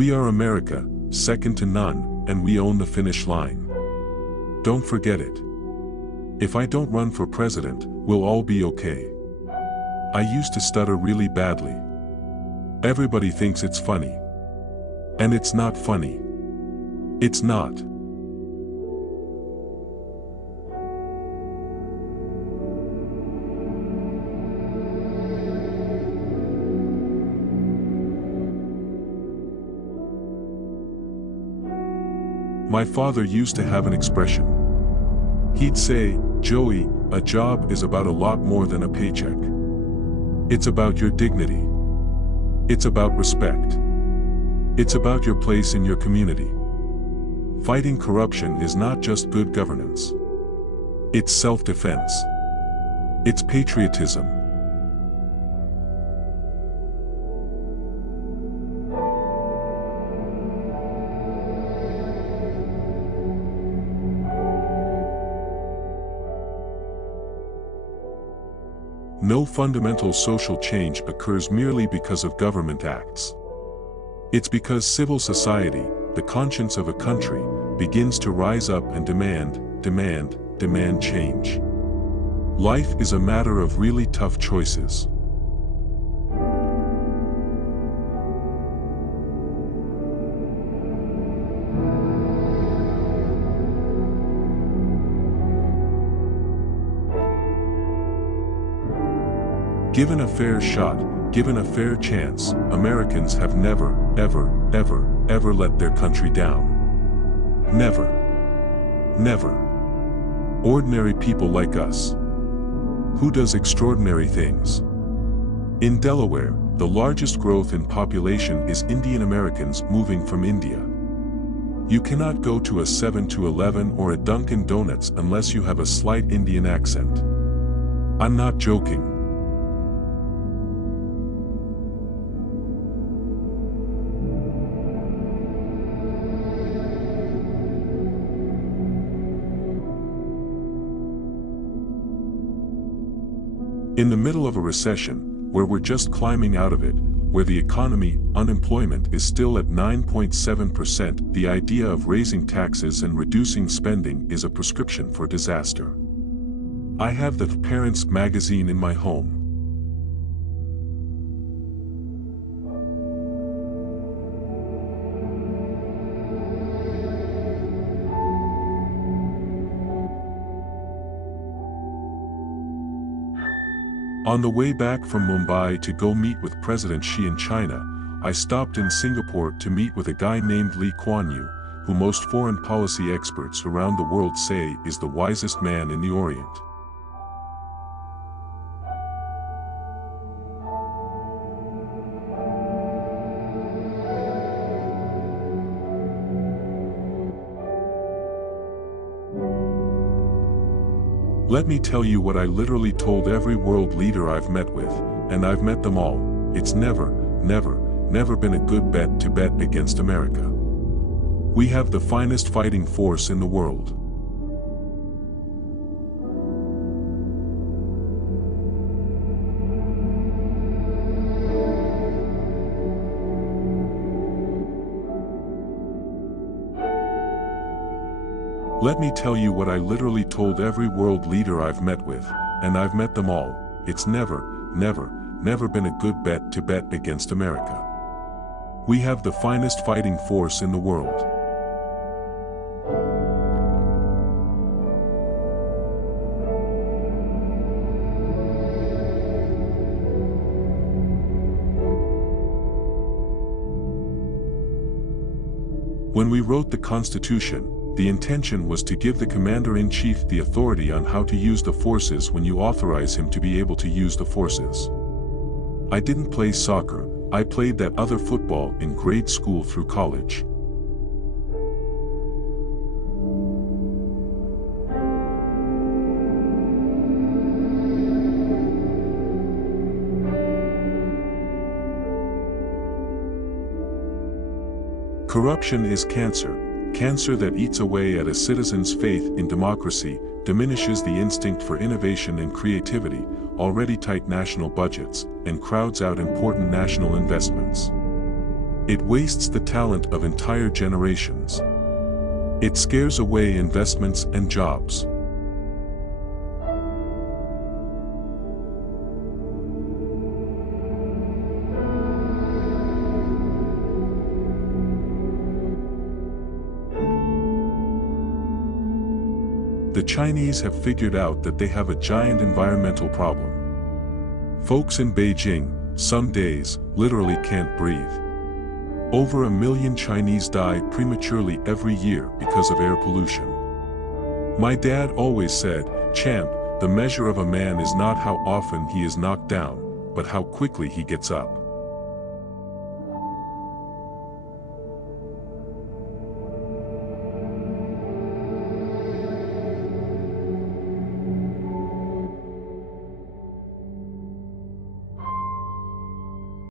We are America, second to none, and we own the finish line. Don't forget it. If I don't run for president, we'll all be okay. I used to stutter really badly. Everybody thinks it's funny. And it's not funny. It's not. My father used to have an expression. He'd say, "Joey, a job is about a lot more than a paycheck. It's about your dignity. It's about respect. It's about your place in your community. Fighting corruption is not just good governance. It's self-defense. It's patriotism." No fundamental social change occurs merely because of government acts. It's because civil society, the conscience of a country, begins to rise up and demand change. Life is a matter of really tough choices. Given a fair shot, given a fair chance, Americans have never, ever let their country down. Never. Never. Ordinary people like us. Who does extraordinary things? In Delaware, the largest growth in population is Indian Americans moving from India. You cannot go to a 7-Eleven or a Dunkin' Donuts unless you have a slight Indian accent. I'm not joking. In the middle of a recession, where we're just climbing out of it, where the unemployment is still at 9.7%, the idea of raising taxes and reducing spending is a prescription for disaster. I have the Parents magazine in my home. On the way back from Mumbai to go meet with President Xi in China, I stopped in Singapore to meet with a guy named Lee Kuan Yew, who most foreign policy experts around the world say is the wisest man in the Orient. Let me tell you what I literally told every world leader I've met with, and I've met them all. It's never been a good bet to bet against America. We have the finest fighting force in the world. Let me tell you what I literally told every world leader I've met with, and I've met them all. It's never been a good bet to bet against America. We have the finest fighting force in the world. When we wrote the Constitution, the intention was to give the Commander-in-Chief the authority on how to use the forces when you authorize him to be able to use the forces. I didn't play soccer, I played that other football in grade school through college. Corruption is cancer that eats away at a citizen's faith in democracy, diminishes the instinct for innovation and creativity, already tight national budgets, and crowds out important national investments. It wastes the talent of entire generations. It scares away investments and jobs. The Chinese have figured out that they have a giant environmental problem. Folks in Beijing, some days, literally can't breathe. Over 1 million Chinese die prematurely every year because of air pollution. My dad always said, "Champ, the measure of a man is not how often he is knocked down, but how quickly he gets up."